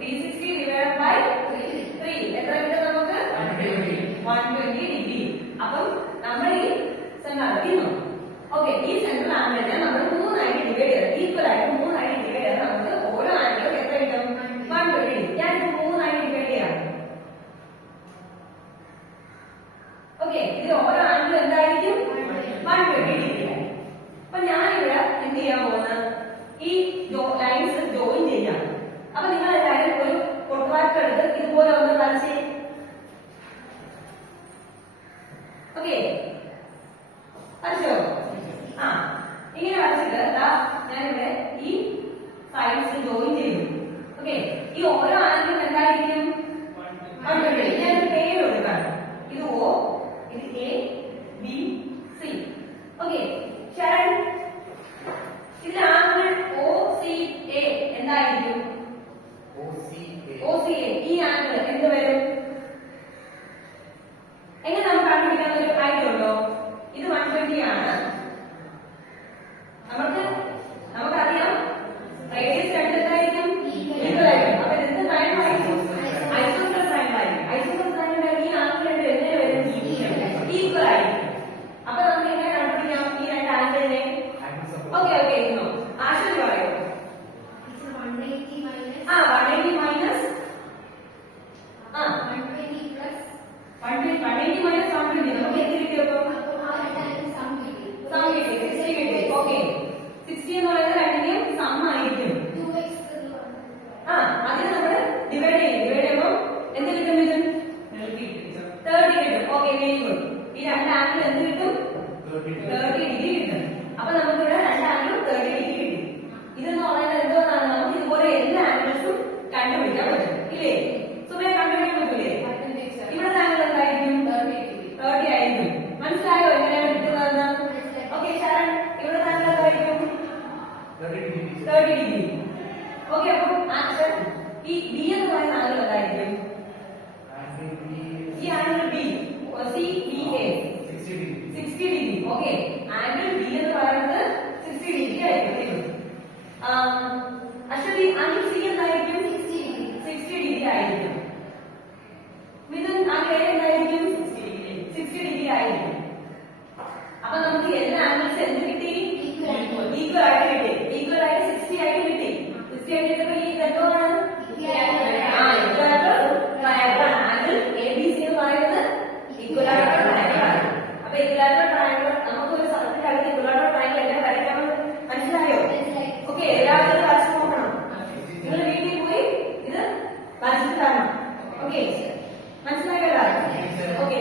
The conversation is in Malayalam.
360 divided by 3. എത്ര കിട്ടും നമുക്ക്? നടക്കുന്നു. ഓക്കെ, ഈ സെൻട്രൽ ആംഗിളിനെ നമ്മൾ 3 ആയിട്ട് ഡിവൈഡ് ചെയ്ത് ഈക്വൽ ആയിട്ട് 3 ആയിട്ട് ഡിവൈഡ് ചെയ്താൽ നമുക്ക് ഓരോ ആംഗിളും എത്ര കിട്ടും? 120. ഞാൻ 3 ആയിട്ട് ഡിവൈഡ് ചെയ്യാം. ഓക്കെ, ഇതിൽ ഓരോ ആംഗിളും എന്തായിരിക്കും? 120 ഡിഗ്രി ആയിരിക്കും. അപ്പൊ ഞാനിവിടെ എന്ത് ചെയ്യാൻ പോകുന്നത്? ഈ ലൈൻസ് ജോയിൻ ചെയ്യാം. അപ്പൊ നിങ്ങൾ എല്ലാവരും ഒരു പ്രൊട്രാക്ടർ എടുത്ത് ഇതുപോലെ ഒന്ന് വരച്ചേ. ഓക്കെ, വരച്ചോ? ആ, ഇങ്ങനെ വരച്ചിട്ട് ഞാനിവിടെ ഈ സൈഡ്സ് ജോയിൻ ചെയ്തു. ഓക്കെ, ഈ ഓരോ ആംഗിളും എന്തായിരിക്കും? 120. ഞാനൊരു പേര് കൊടുക്കാം. ഇത് O, ഇത് A, B, C. Okay, Sharan, ഇതിൽ ആംഗിൾ OCA എന്തായിരിക്കും? OCA ഈ ആംഗിൾ എന്ത് വരും? എങ്ങനെ നമുക്ക് കണ്ടുപിടിക്കാൻ ഒരു ഐഡിയ ഉണ്ടോ? ഇത് 120 ആണ്. നമുക്കറിയാം റേഡിയസ് എന്തായിരിക്കും? ഈക്വൽ ആയിരിക്കും. അപ്പൊ എന്ത് ട്രയാങ്കിൾ ആയിരിക്കും? ഐസോസെലസ് ട്രയാങ്കിൾ ആയിരിക്കും. ഐസോസെലസ് ട്രയാങ്കിളിന്റെ ഈ ആംഗിൾ എങ്ങനെ വരും? ഈക്വൽ ആയിരിക്കും. അപ്പൊ നമുക്ക് എങ്ങനെ കണ്ടുപിടിക്കാം ഈ രണ്ട് ആംഗിളിനെ? ഓക്കെ ഓക്കെ, ഇരുന്നോ. ആശയം പറയോ? 180 മൈനസ് 120 മൈനസ് 120 നമുക്ക് എന്ത് കിട്ടിയപ്പോ? സം കിട്ടി, 60 കിട്ടി. ഓക്കെ, 60 എന്ന് പറയുന്നത് രണ്ടിന്റെയും സം ആയിരിക്കും. അതിന് നമ്മൾ ഡിവൈഡ് ചെയ്യുമ്പോൾ എന്ത് കിട്ടും? ഇത് 30 കിട്ടും. Okay, very good. ഈ രണ്ട് ആംഗിൾ എന്ത് കിട്ടും? 30 ഡിഗ്രി കിട്ടും. അപ്പൊ നമുക്ക് ഇവിടെ രണ്ട് ആംഗിളും 30 ഡിഗ്രി കിട്ടി. ഇതെന്ന് പറയുന്നത് എന്തോന്നാണ്? നമുക്ക് ഇതുപോലെ എല്ലാ ആംഗിൾസും കണ്ടുപിടിക്കാൻ പറ്റും, ഇല്ലേ? സുമേ, കണ്ടുപിടിക്കാൻ പറ്റൂലേ? ഇവിടെ ആംഗിൾ എന്തായിരിക്കും? 30 ആയിരിക്കും. മനസ്സിലായോ എങ്ങനെയാണ് കിട്ടുന്നതെന്ന്? ഓക്കെ, ശരൺ, ഇവിടെ ആംഗിൾ എന്തായിരിക്കും? 30 ഡിഗ്രി. ഓക്കെ, അപ്പൊ ആക്ഷൻ ഈ ബി എന്ന് പറയുന്ന ആംഗിൾ എന്തായിരിക്കും? ഈ angle B, CBA 60 degree. Okay, angle B എന്ന് പറയുന്നത് 60 ഡിഗ്രി ആയിരിക്കും. അശ്വതി, ആംഗിൾ സി എന്തായിരിക്കും? 60 ഡിഗ്രി ആയിരിക്കും. മിഥുൻ, ആംഗിൾ എ എന്തായിരിക്കും? 60 ഡിഗ്രി ആയിരിക്കും. അപ്പൊ നമുക്ക് എല്ലാ ആംഗിൾസ് എന്ത് കിട്ടി? ഈക്വൽ ആയിട്ട് കിട്ടി. ഈക്വൽ ആയിട്ട് 60 ആയിട്ട് കിട്ടി. 60 ആയിട്ട് കിട്ടിയപ്പോ ഈ എന്തോന്നാണ്? ആംഗിൾ ABC എന്ന് പറയുന്നത് ഇക്വലാറ്ററൽ ട്രയാങ്കിൾ ആണ്. അപ്പൊ ഇക്വലാറ്ററൽ ട്രയാങ്കിൾ നമുക്ക് ഒരു സർക്കിൾ അടുത്ത് ഇക്വലാറ്ററൽ ട്രയാങ്കിൾ എങ്ങനെ വരയ്ക്കാമെന്ന് മനസ്സിലായോ? ഓക്കെ, എല്ലാവരും വരച്ചു നോക്കണം. നിങ്ങൾ വീട്ടിൽ പോയി ഇത് വരച്ചിട്ട് തരണം. ഓക്കെ, മനസ്സിലായോ? ഓക്കെ.